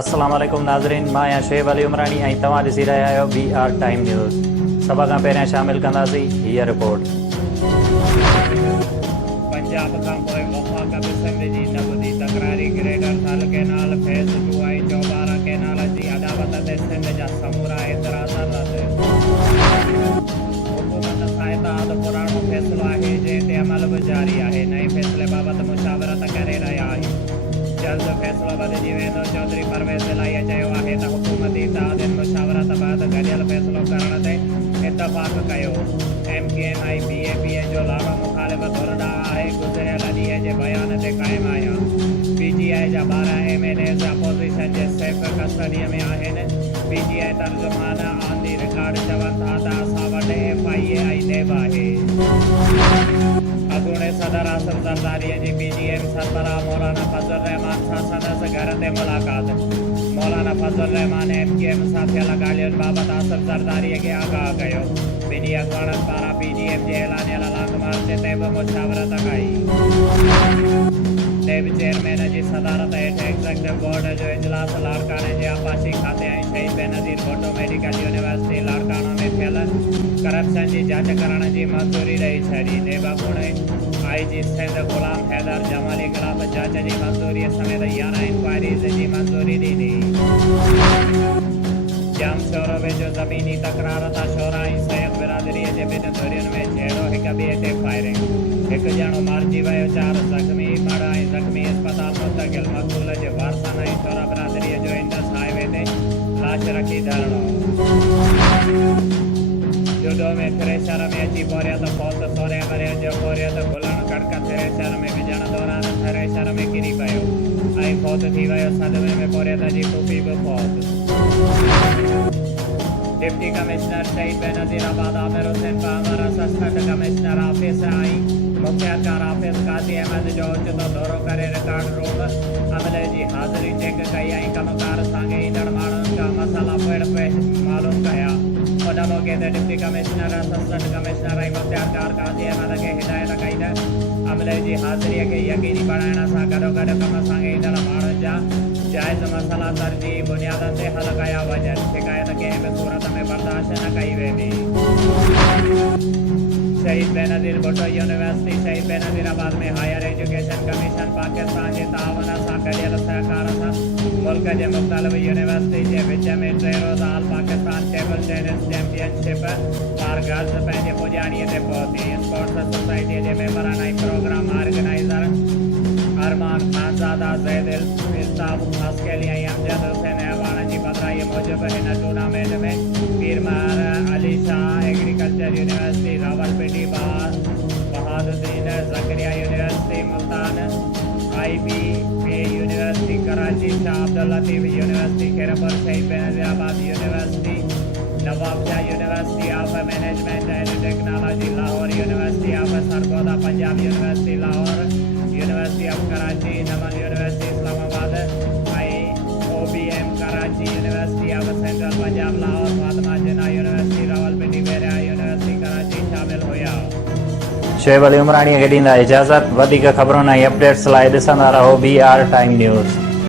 अस्सलाम वालेकुम नाज़रीन, मां आहियां शेब अली उमरानी ऐं तव्हां ॾिसी रहिया आहियो BR टाइम न्यूज़। सभ खां पहिरियां शामिल कंदासीं हीअ रिपोर्ट। पंजाब खां पोइ वफ़ाक़ असेंबली जी नबदी तकरारी ग्रेटर थल कैनाल फेज़ 2 ऐं चौबारा कैनाल जी अदावत ते सिंध जा समूरा एतिराज़ रद्द। हुकूमत साइताद पुराणो फ़ैसिलो आहे जंहिं ते अमल बि जारी आहे। नए फ़ैसिले बाबति मुशावरत करे रहिया आहियूं। जल्द फ़ैसिलो बदिलिजी वेंदो। चौधरी परवेज़ इलाहीअ चयो आहे त हुकूमती इत्तेहादियुनि मुशावरत बैदि गॾियल फ़ैसिलो करण ते इतफ़ाक़ कयो। MKM ऐं BAPA जो लाड़ो मुख़ालिफ़ धुर ॾांहुं आहे। गुज़िरियल ॾींहं जे बयान ते क़ाइमु आहियां। PTI जा 12 MLAs अपोज़िशन जे सेफ कस्टडीअ में आहिनि। PTI तर्जुमान ऑन दी रिकॉर्ड चवनि था त असां वटि FIA ऐं नेब आहे। अॻूणे सदर आसिफ ज़रदारीअ जी PGM सरबराह मौलाना फज़ल रहमान सां संदसि घर ते मुलाक़ात। मौलाना फज़ल रहमान MKM सां थियल ॻाल्हियुनि बाबति आसिफ ज़रदारीअ खे आगाह कयो। ॿिन्ही अॻुवाणनि पारां PGM जे ऐलानियल लॉन्ग मार्च ते बि मुशावरत कई। नेब चेयरमैन जी सदारत हेठि एग्ज़ेक्टिव बोर्ड जो इजलास लाड़काने जे आपाशी खाते ऐं शहीद बेनज़ीर भुट्टो मेडिकल यूनिवर्सिटी लाड़काना में थियल करप्शन जी जांच करण जी मंज़ूरी ॾेई छॾी। नेब अॻूणे IG सिंध ग़ुलाम हैदर जमाली ख़िलाफ़ जांच जी मंज़ूरीअ समेत 11 इंक्वायरीज़ जी मंज़ूरी ॾिनी। जाम शोरबे जो ज़मीनी तकरार तां शोरा ऐं सैयद बिरादरीअ जे ॿिनि धुरियुनि में छेड़ो, हिक ॿिए ते फायरिंग। हिकु ॼणो मारिजी वियो, 4 ज़ख़्मी। मड़ ऐं ज़ख़्मी अस्पताल मुंतक़िल। मक़तूल जे वारसनि ऐं शोरा बिरादरीअ जो इंडस हाईवे ते लाश रखी धरणो। जुडो में थ्रेशर में अची पहुरियत फौत। 16 वरियनि जो पहुरियत भुलण कड़क थ्रेशर में विझण दौरान थ्रेशर में किरी पियो ऐं फौत थी वियो। सदमे में पहुरियत जी पुफी बि फौत। Deputy commissioner Shaheed Benazirabad Amir Hussain Pamar, assistant commissioner office ऐं मुख्याधिकार ऑफिस काज़ी अहमद जो ओचितो दौरो करे रिकॉर्ड रूम अमले जी हाज़िरी चेक कई ऐं कमकार साॻे ईंदड़ माण्हुनि खां मसाला पेड़ पेश मालूम कया। उन मौक़े ते डिप्टी कमिश्नर, असिस्टेंट कमिश्नर ऐं मुख्याधिकार काज़ी अहमद खे हिदायत कई त अमले जी हाज़िरीअ खे यकीनी बणाइण सां गॾोगॾु कम साॻे ईंदड़ माण्हुनि जा जाइज़ मसइला तरजीही बुनियादनि ते हल कया वञनि। शिकायत कंहिं बि सूरत में बर्दाश्त न कई वेंदी। शहीद बेनज़ीर भुट्टो यूनिवर्सिटी शहीद बेनज़ीर आबाद में हायर एजुकेशन कमीशन पाकिस्तान जे तावन सां गॾियल सहकार सां मुल्क जे मुख़्तलिफ़ यूनिवर्सिटी जे विच में 3 रोज़ा ऑल पाकिस्तान टेबल टेनिस चैंपियनशिप पार गर्ल्स पंहिंजे पुॼाणीअ ते पहुती। स्पोर्ट्स सोसाइटीअ जे मेंबरनि ऐं प्रोग्राम ऑर्गेनाइज़र अरमान खानज़ादा, ज़ैद इल्ताफ़ फास्केली ऐं अमजद हुसैन अहवान जी बदिराईअ मूजिबि हिन टूर्नामेंट में Pir Mehr Ali Shah agriculture university Rawalpindi, Bahauddin Zakariya university Multan, IBA university Karachi, Shah Abdul Latif university Khairpur, Shaheed Benazirabad university, Nawab Shah university of management and technology Lahore, university of Sargodha Punjab university Lahore, university of Karachi, Naman university Islamabad ऐं OBM Karachi, university of central Punjab Lahore, Fatima Jinnah university Rawalpindi, Bahria university Karachi शामिल हुया। शेब अली उमरानी खे ॾींदा इजाज़त। वधीक ख़बरुनि ऐं अपडेट्स लाइ ॾिसंदा रहो BR टाइम न्यूज़।